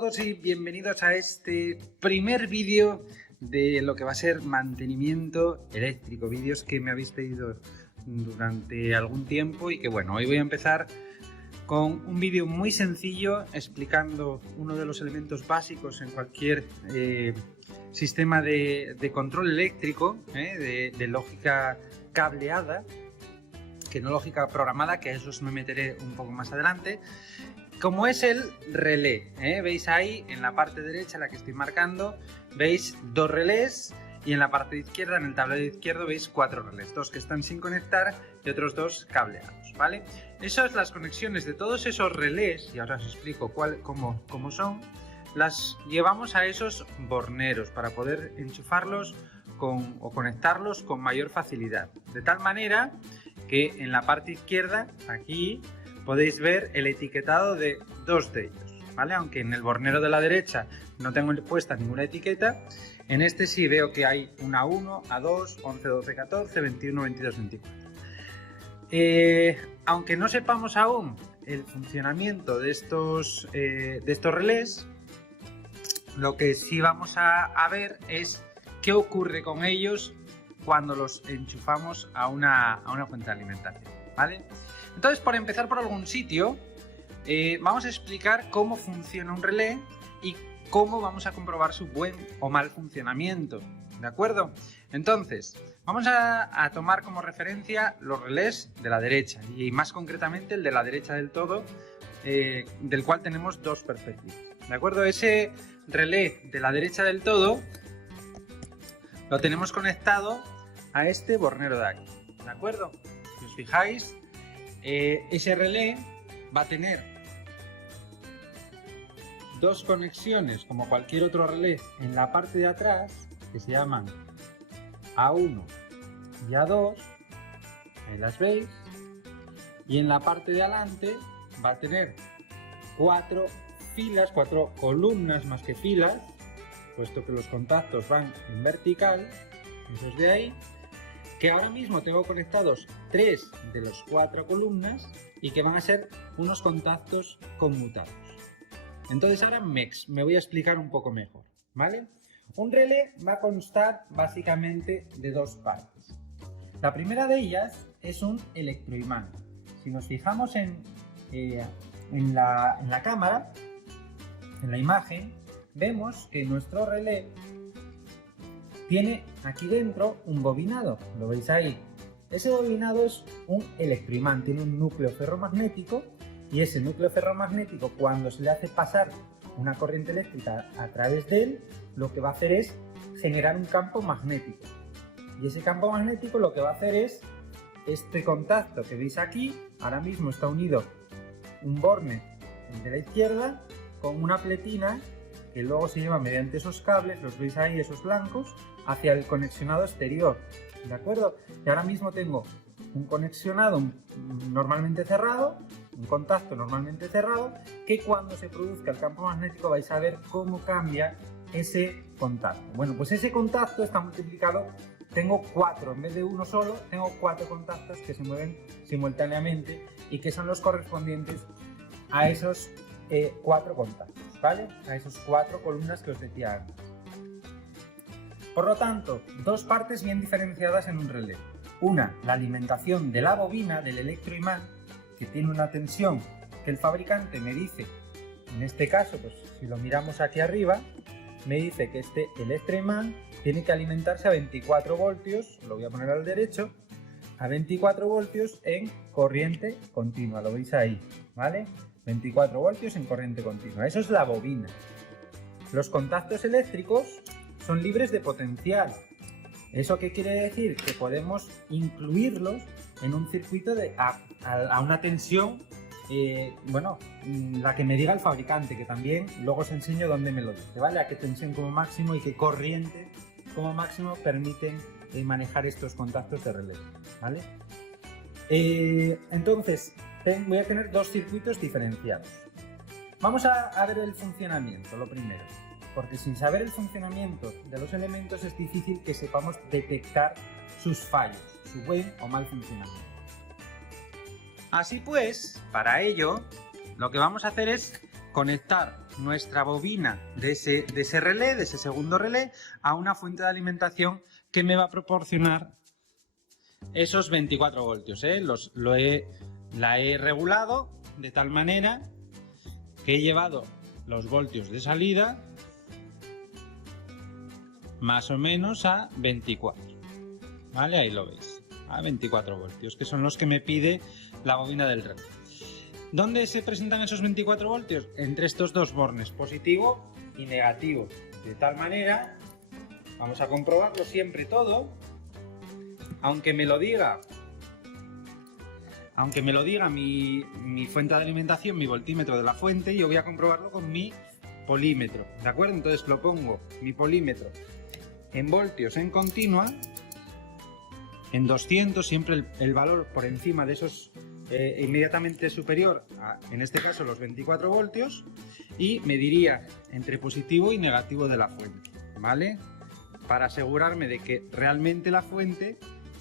todos y bienvenidos a este primer vídeo de lo que va a ser mantenimiento eléctrico. Vídeos que me habéis pedido durante algún tiempo y que bueno, hoy voy a empezar con un vídeo muy sencillo explicando uno de los elementos básicos en cualquier sistema de control eléctrico, de lógica cableada, que no lógica programada, que a eso me meteré un poco más adelante, como es el relé. Veis ahí en la parte derecha, la que estoy marcando, veis dos relés y en la parte izquierda, en el tablero izquierdo, veis cuatro relés, dos que están sin conectar y otros dos cableados, ¿vale? Esas las conexiones de todos esos relés, y ahora os explico cómo son, las llevamos a esos borneros para poder enchufarlos o conectarlos con mayor facilidad, de tal manera que en la parte izquierda, aquí, podéis ver el etiquetado de dos de ellos, ¿vale? Aunque en el bornero de la derecha no tengo puesta ninguna etiqueta, en este sí veo que hay una A1, A2, 11, 12, 14, 21, 22, 24. Aunque no sepamos aún el funcionamiento de estos relés, lo que sí vamos a ver es qué ocurre con ellos cuando los enchufamos a una fuente de alimentación, ¿vale? Entonces, por empezar por algún sitio, vamos a explicar cómo funciona un relé y cómo vamos a comprobar su buen o mal funcionamiento, ¿de acuerdo? Entonces, vamos a tomar como referencia los relés de la derecha y más concretamente el de la derecha del todo, del cual tenemos dos perspectivas, ¿de acuerdo? Ese relé de la derecha del todo lo tenemos conectado a este bornero de aquí, ¿de acuerdo? Si os fijáis, ese relé va a tener dos conexiones como cualquier otro relé en la parte de atrás que se llaman A1 y A2, ahí las veis, y en la parte de adelante va a tener cuatro columnas más que filas, puesto que los contactos van en vertical, esos de ahí, que ahora mismo tengo conectados 3 de las 4 columnas y que van a ser unos contactos conmutados. Entonces ahora me voy a explicar un poco mejor, ¿vale? Un relé va a constar básicamente de dos partes. La primera de ellas es un electroimán. Si nos fijamos en la cámara, en la imagen, vemos que nuestro relé tiene aquí dentro un bobinado, lo veis ahí. Ese bobinado es un electroimán, tiene un núcleo ferromagnético y ese núcleo ferromagnético, cuando se le hace pasar una corriente eléctrica a través de él, lo que va a hacer es generar un campo magnético. Y ese campo magnético lo que va a hacer es este contacto que veis aquí, ahora mismo está unido un borne, el de la izquierda, con una pletina que luego se lleva mediante esos cables, los veis ahí, esos blancos, hacia el conexionado exterior, ¿de acuerdo? Y ahora mismo tengo un conexionado normalmente cerrado, un contacto normalmente cerrado, que cuando se produzca el campo magnético vais a ver cómo cambia ese contacto. Bueno, pues ese contacto está multiplicado, tengo 4, en vez de uno solo, tengo 4 contactos que se mueven simultáneamente y que son los correspondientes a esos 4 contactos, ¿vale? A esas 4 columnas que os decía antes. Por lo tanto, dos partes bien diferenciadas en un relé. Una, la alimentación de la bobina, del electroimán, que tiene una tensión que el fabricante me dice, en este caso, pues si lo miramos aquí arriba, me dice que este electroimán tiene que alimentarse a 24 voltios, lo voy a poner al derecho, a 24 voltios en corriente continua, lo veis ahí, ¿vale? 24 voltios en corriente continua, eso es la bobina. Los contactos eléctricos son libres de potencial. ¿Eso qué quiere decir? Que podemos incluirlos en un circuito a una tensión, bueno, la que me diga el fabricante, que también luego os enseño dónde me lo dice, ¿vale? A qué tensión como máximo y qué corriente como máximo permiten manejar estos contactos de relé, ¿vale? Entonces, voy a tener dos circuitos diferenciados. Vamos a ver el funcionamiento, lo primero, porque sin saber el funcionamiento de los elementos es difícil que sepamos detectar sus fallos, su buen o mal funcionamiento. Así pues, para ello, lo que vamos a hacer es conectar nuestra bobina de ese relé, de ese segundo relé, a una fuente de alimentación que me va a proporcionar esos 24 voltios. La he regulado de tal manera que he llevado los voltios de salida más o menos a 24. ¿Vale? Ahí lo veis, a 24 voltios, que son los que me pide la bobina del relé. ¿Dónde se presentan esos 24 voltios? Entre estos dos bornes, positivo y negativo. De tal manera, vamos a comprobarlo siempre todo, aunque me lo diga mi fuente de alimentación, mi voltímetro de la fuente, yo voy a comprobarlo con mi polímetro, ¿de acuerdo? Entonces lo pongo, mi polímetro, en voltios en continua, en 200, siempre el valor por encima de esos, inmediatamente superior a, en este caso, los 24 voltios, y mediría entre positivo y negativo de la fuente, ¿vale? Para asegurarme de que realmente la fuente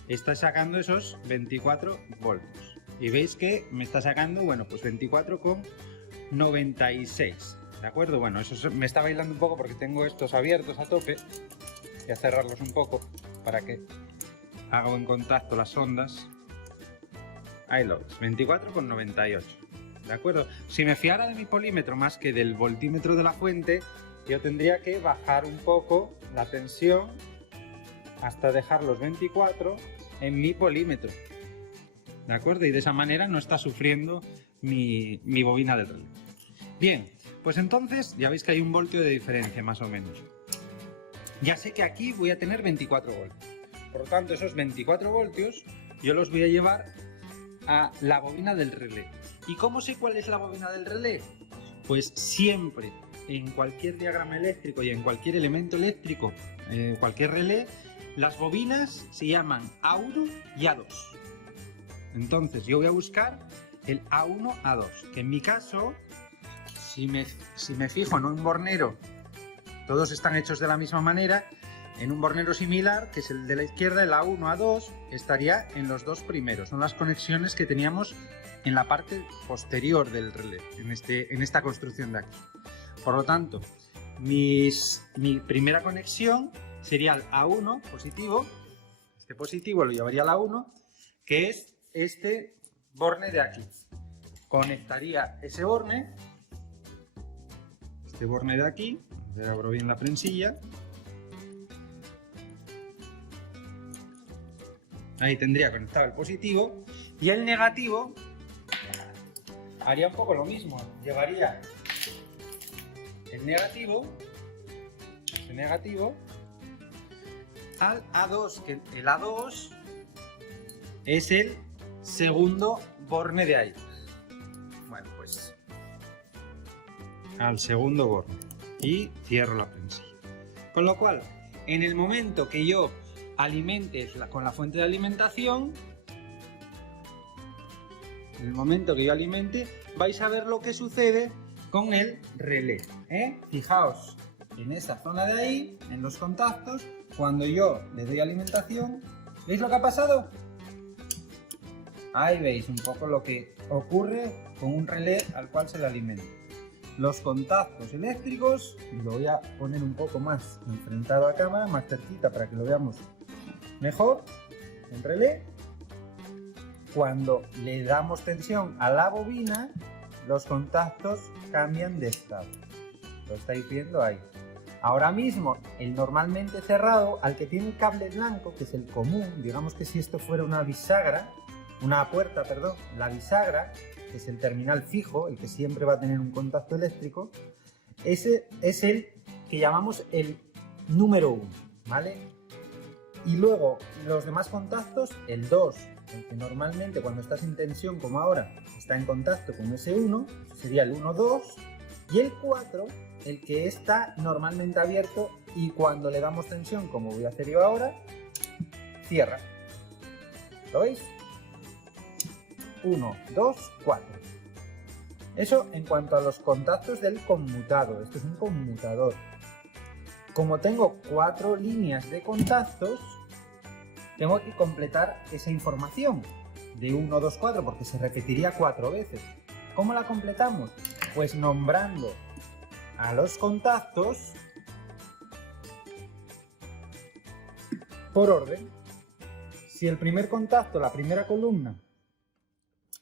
está sacando esos 24 voltios. Y veis que me está sacando, bueno, pues 24,96, ¿de acuerdo? Bueno, eso me está bailando un poco porque tengo estos abiertos a tope. Voy a cerrarlos un poco para que haga en contacto las ondas. Ahí lo ves, 24,98, ¿de acuerdo? Si me fiara de mi polímetro más que del voltímetro de la fuente, yo tendría que bajar un poco la tensión hasta dejar los 24 en mi polímetro, ¿de acuerdo? Y de esa manera no está sufriendo mi bobina del relé. Bien, pues entonces ya veis que hay un voltio de diferencia más o menos. Ya sé que aquí voy a tener 24 voltios. Por lo tanto, esos 24 voltios yo los voy a llevar a la bobina del relé. ¿Y cómo sé cuál es la bobina del relé? Pues siempre en cualquier diagrama eléctrico y en cualquier elemento eléctrico, cualquier relé, las bobinas se llaman A1 y A2. Entonces yo voy a buscar el A1, A2, que en mi caso, si me fijo en un bornero, todos están hechos de la misma manera. En un bornero similar, que es el de la izquierda, el A1, A2, estaría en los dos primeros. Son las conexiones que teníamos en la parte posterior del relé, en esta construcción de aquí. Por lo tanto, mi primera conexión sería el A1 positivo. Este positivo lo llevaría al A1, que es este borne de aquí. Conectaría ese borne, este borne de aquí, abro bien la prensilla. Ahí tendría conectado el positivo, y el negativo haría un poco lo mismo. Llevaría el negativo, ese negativo, al A2, que el A2 es el segundo borne de ahí. Bueno, pues al segundo borne y cierro la prensilla. Con lo cual, en el momento que yo alimente con la fuente de alimentación, en el momento que yo alimente, vais a ver lo que sucede con el relé, Fijaos en esa zona de ahí, en los contactos, cuando yo le doy alimentación, ¿veis lo que ha pasado? Ahí veis un poco lo que ocurre con un relé al cual se le alimenta. Los contactos eléctricos, lo voy a poner un poco más enfrentado a cámara, más cerquita para que lo veamos mejor. El relé, cuando le damos tensión a la bobina, los contactos cambian de estado. Lo estáis viendo ahí. Ahora mismo, el normalmente cerrado, al que tiene el cable blanco, que es el común, digamos que si esto fuera una bisagra, una puerta, perdón, la bisagra, que es el terminal fijo, el que siempre va a tener un contacto eléctrico, ese es el que llamamos el número 1, ¿vale? Y luego los demás contactos, el 2, el que normalmente cuando estás en tensión como ahora está en contacto con ese 1, sería el 1, 2, y el 4, el que está normalmente abierto y cuando le damos tensión, como voy a hacer yo ahora, cierra. ¿Lo veis? 1, 2, 4. Eso en cuanto a los contactos del conmutador. Esto es un conmutador. Como tengo 4 líneas de contactos, tengo que completar esa información de 1, 2, 4 porque se repetiría 4 veces. ¿Cómo la completamos? Pues nombrando a los contactos por orden. Si el primer contacto, la primera columna,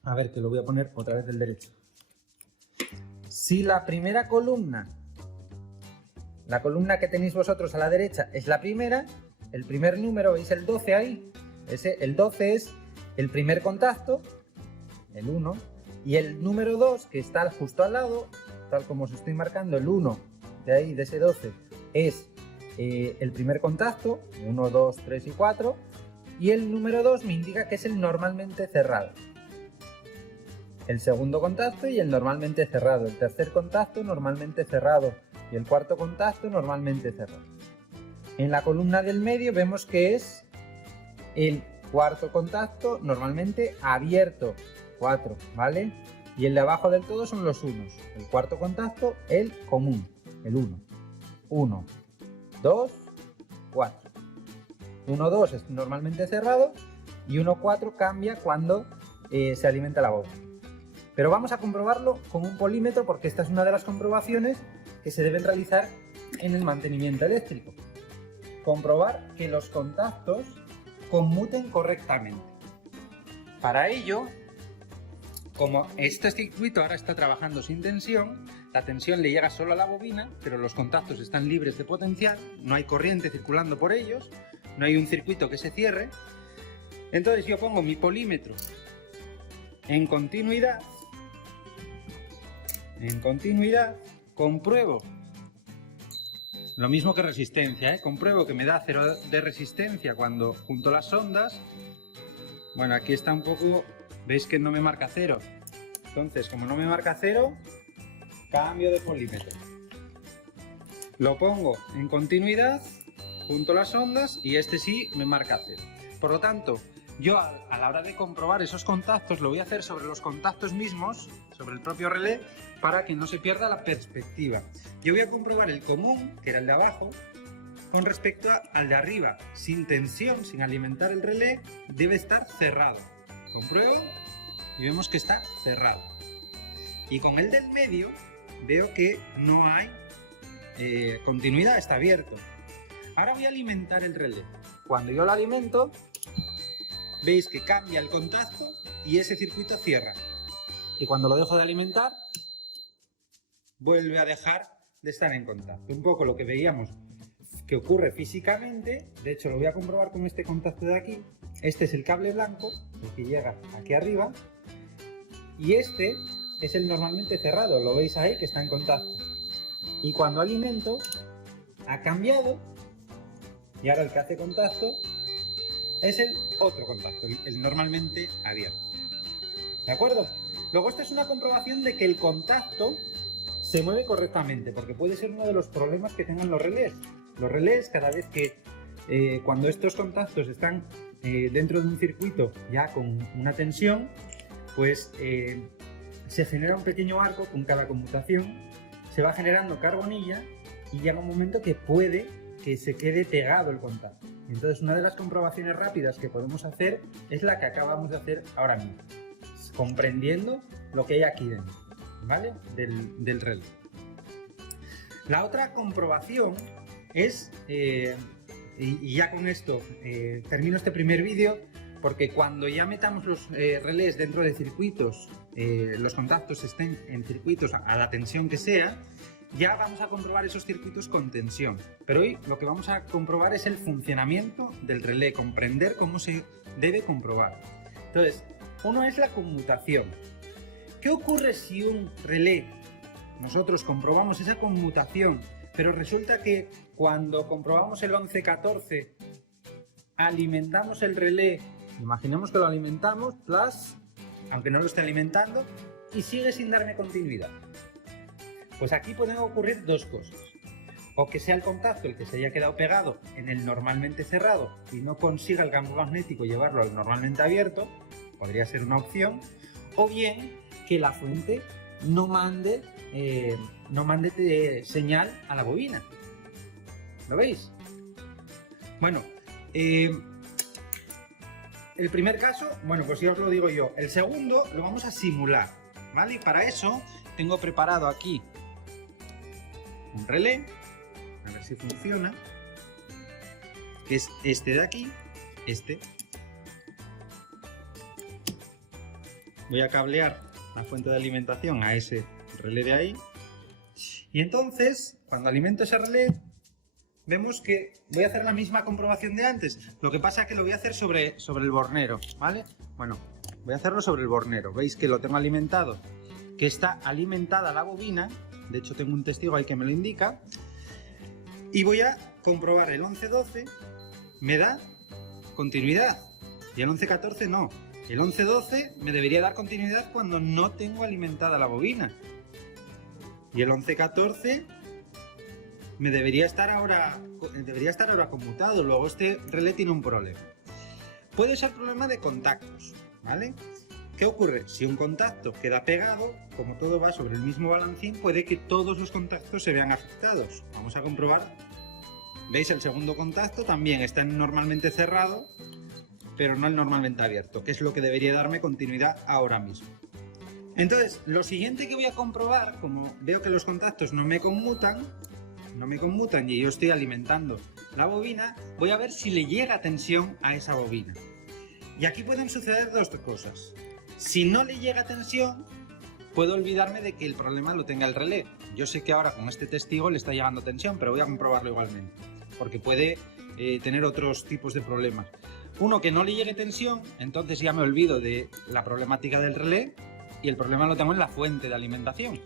a ver que lo voy a poner otra vez del derecho. Si la primera columna, la columna que tenéis vosotros a la derecha es la primera, el primer número, ¿veis el 12 ahí? El 12 es el primer contacto, el 1, y el número 2, que está justo al lado, tal como os estoy marcando, el 1 de ahí, de ese 12, es el primer contacto, 1, 2, 3 y 4, y el número 2 me indica que es el normalmente cerrado. El segundo contacto y el normalmente cerrado, el tercer contacto normalmente cerrado y el cuarto contacto normalmente cerrado. En la columna del medio vemos que es el cuarto contacto normalmente abierto, 4, ¿vale? Y el de abajo del todo son los unos. El cuarto contacto, el común, el 1. 1, 2, 4. 1, 2 es normalmente cerrado y 1, 4 cambia cuando se alimenta la bobina. Pero vamos a comprobarlo con un polímetro porque esta es una de las comprobaciones que se deben realizar en el mantenimiento eléctrico. Comprobar que los contactos conmuten correctamente. Para ello, como este circuito ahora está trabajando sin tensión, la tensión le llega solo a la bobina, pero los contactos están libres de potencial, no hay corriente circulando por ellos, no hay un circuito que se cierre. Entonces yo pongo mi polímetro en continuidad, compruebo lo mismo que resistencia, compruebo que me da 0 de resistencia cuando junto las ondas. Bueno, aquí está un poco, veis que no me marca 0, entonces como no me marca 0, cambio de polímetro, lo pongo en continuidad junto a las ondas y este sí me marca 0. Por lo tanto, yo a la hora de comprobar esos contactos lo voy a hacer sobre los contactos mismos, sobre el propio relé, para que no se pierda la perspectiva. Yo voy a comprobar el común, que era el de abajo, con respecto al de arriba, sin tensión, sin alimentar el relé, debe estar cerrado. Compruebo y vemos que está cerrado. Y con el del medio veo que no hay continuidad, está abierto. Ahora voy a alimentar el relé. Cuando yo lo alimento, veis que cambia el contacto y ese circuito cierra. Y cuando lo dejo de alimentar, vuelve a dejar de estar en contacto. Un poco lo que veíamos que ocurre físicamente. De hecho, lo voy a comprobar con este contacto de aquí. Este es el cable blanco, el que llega aquí arriba. Y este es el normalmente cerrado. Lo veis ahí que está en contacto. Y cuando alimento, ha cambiado. Y ahora el que hace contacto es el otro contacto, el normalmente abierto. ¿De acuerdo? Luego esta es una comprobación de que el contacto se mueve correctamente, porque puede ser uno de los problemas que tengan los relés. Los relés, cada vez que cuando estos contactos están dentro de un circuito ya con una tensión, pues se genera un pequeño arco con cada conmutación, se va generando carbonilla y llega un momento que puede que se quede pegado el contacto. Entonces una de las comprobaciones rápidas que podemos hacer es la que acabamos de hacer ahora mismo, comprendiendo lo que hay aquí dentro, ¿vale? Del relé. La otra comprobación es, y ya con esto termino este primer vídeo, porque cuando ya metamos los relés dentro de circuitos, los contactos estén en circuitos a la tensión que sea, ya vamos a comprobar esos circuitos con tensión. Pero hoy lo que vamos a comprobar es el funcionamiento del relé, comprender cómo se debe comprobar. Entonces, uno es la conmutación. ¿Qué ocurre si un relé, nosotros comprobamos esa conmutación, pero resulta que cuando comprobamos el 1114, alimentamos el relé, imaginemos que lo alimentamos, plus, aunque no lo esté alimentando, y sigue sin darme continuidad? Pues aquí pueden ocurrir dos cosas. O que sea el contacto el que se haya quedado pegado en el normalmente cerrado y no consiga el campo magnético llevarlo al normalmente abierto, podría ser una opción, o bien que la fuente no mande señal a la bobina. ¿Lo veis? Bueno, el primer caso, bueno, pues ya os lo digo yo. El segundo lo vamos a simular, ¿vale? Y para eso tengo preparado aquí un relé, a ver si funciona, que es este de aquí, este. Voy a cablear la fuente de alimentación a ese relé de ahí. Y entonces, cuando alimento ese relé, vemos que voy a hacer la misma comprobación de antes. Lo que pasa es que lo voy a hacer sobre el bornero, ¿vale? Bueno, voy a hacerlo sobre el bornero. Veis que lo tengo alimentado, que está alimentada la bobina. De hecho, tengo un testigo ahí que me lo indica. Y voy a comprobar el 11-12, me da continuidad. Y el 11-14 no. El 11-12 me debería dar continuidad cuando no tengo alimentada la bobina. Y el 11-14 me debería estar ahora conmutado. Luego este relé tiene un problema. Puede ser problema de contactos, ¿vale? ¿Qué ocurre? Si un contacto queda pegado, como todo va sobre el mismo balancín, puede que todos los contactos se vean afectados. Vamos a comprobar. ¿Veis? El segundo contacto también está normalmente cerrado, pero no el normalmente abierto, que es lo que debería darme continuidad ahora mismo. Entonces, lo siguiente que voy a comprobar, como veo que los contactos no me conmutan y yo estoy alimentando la bobina, voy a ver si le llega tensión a esa bobina. Y aquí pueden suceder dos cosas. Si no le llega tensión, puedo olvidarme de que el problema lo tenga el relé. Yo sé que ahora con este testigo le está llegando tensión, pero voy a comprobarlo igualmente, porque puede tener otros tipos de problemas. Uno, que no le llegue tensión, entonces ya me olvido de la problemática del relé y el problema lo tengo en la fuente de alimentación.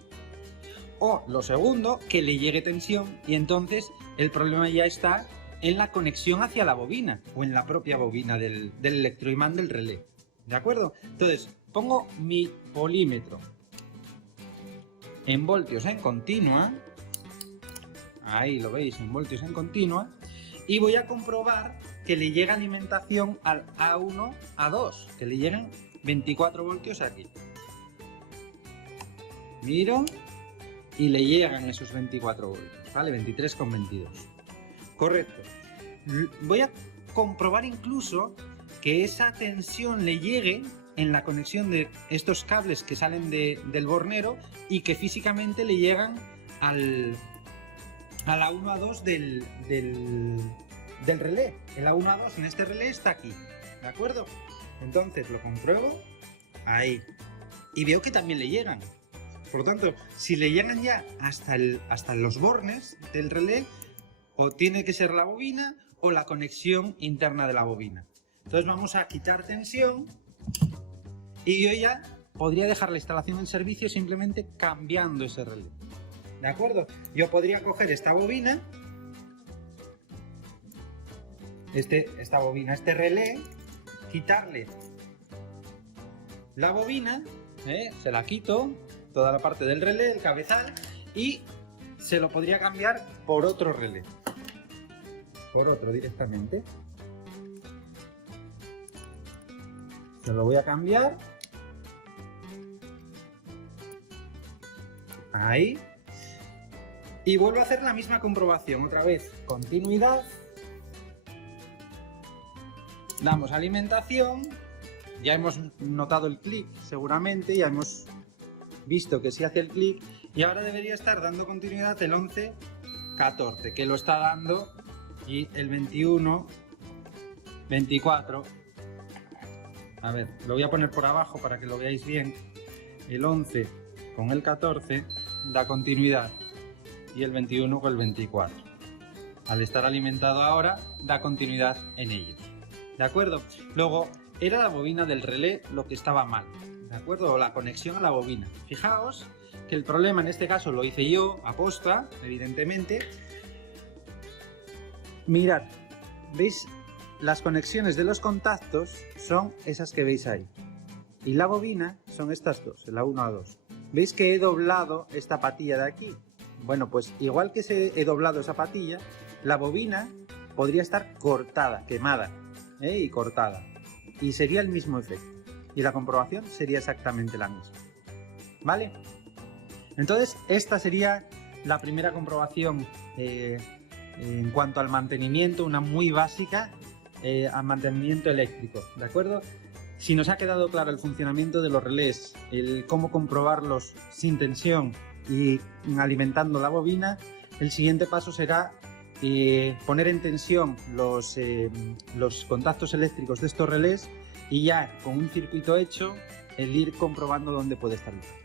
O lo segundo, que le llegue tensión y entonces el problema ya está en la conexión hacia la bobina o en la propia bobina del electroimán del relé. ¿De acuerdo? Entonces, pongo mi polímetro en voltios en continua. Ahí lo veis, en voltios en continua. Y voy a comprobar que le llega alimentación al A1, A2, que le llegan 24 voltios aquí. Miro y le llegan esos 24 voltios, ¿vale? 23,22. Correcto. Voy a comprobar incluso que esa tensión le llegue en la conexión de estos cables que salen del bornero y que físicamente le llegan a la 1 a 2 del relé. El A1 a 2 en este relé está aquí, ¿de acuerdo? Entonces lo compruebo ahí y veo que también le llegan. Por lo tanto, si le llegan ya hasta los bornes del relé, o tiene que ser la bobina o la conexión interna de la bobina. Entonces vamos a quitar tensión y yo ya podría dejar la instalación en servicio simplemente cambiando ese relé. ¿De acuerdo? Yo podría coger esta bobina, este relé, quitarle la bobina, se la quito, toda la parte del relé, el cabezal, y se lo podría cambiar por otro relé. Por otro directamente. Se lo voy a cambiar. Ahí. Y vuelvo a hacer la misma comprobación. Otra vez, continuidad. Damos alimentación. Ya hemos notado el clic seguramente. Ya hemos visto que sí hace el clic. Y ahora debería estar dando continuidad el 11-14, que lo está dando. Y el 21, 24, a ver, lo voy a poner por abajo para que lo veáis bien. El 11 con el 14 da continuidad y el 21 con el 24. Al estar alimentado ahora, da continuidad en ellos. ¿De acuerdo? Luego, era la bobina del relé lo que estaba mal. ¿De acuerdo? O la conexión a la bobina. Fijaos que el problema en este caso lo hice yo, aposta, evidentemente. Mirad, ¿veis? Las conexiones de los contactos son esas que veis ahí. Y la bobina son estas dos, la 1 a 2. ¿Veis que he doblado esta patilla de aquí? Bueno, pues igual que he doblado esa patilla, la bobina podría estar cortada, quemada, y cortada. Y sería el mismo efecto. Y la comprobación sería exactamente la misma. ¿Vale? Entonces, esta sería la primera comprobación en cuanto al mantenimiento, una muy básica, al mantenimiento eléctrico, ¿de acuerdo? Si nos ha quedado claro el funcionamiento de los relés, el cómo comprobarlos sin tensión y alimentando la bobina, el siguiente paso será poner en tensión los contactos eléctricos de estos relés y ya con un circuito hecho, el ir comprobando dónde puede estar el fallo.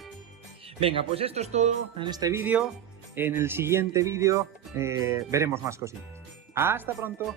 Venga, pues esto es todo en este vídeo. En el siguiente vídeo veremos más cositas. ¡Hasta pronto!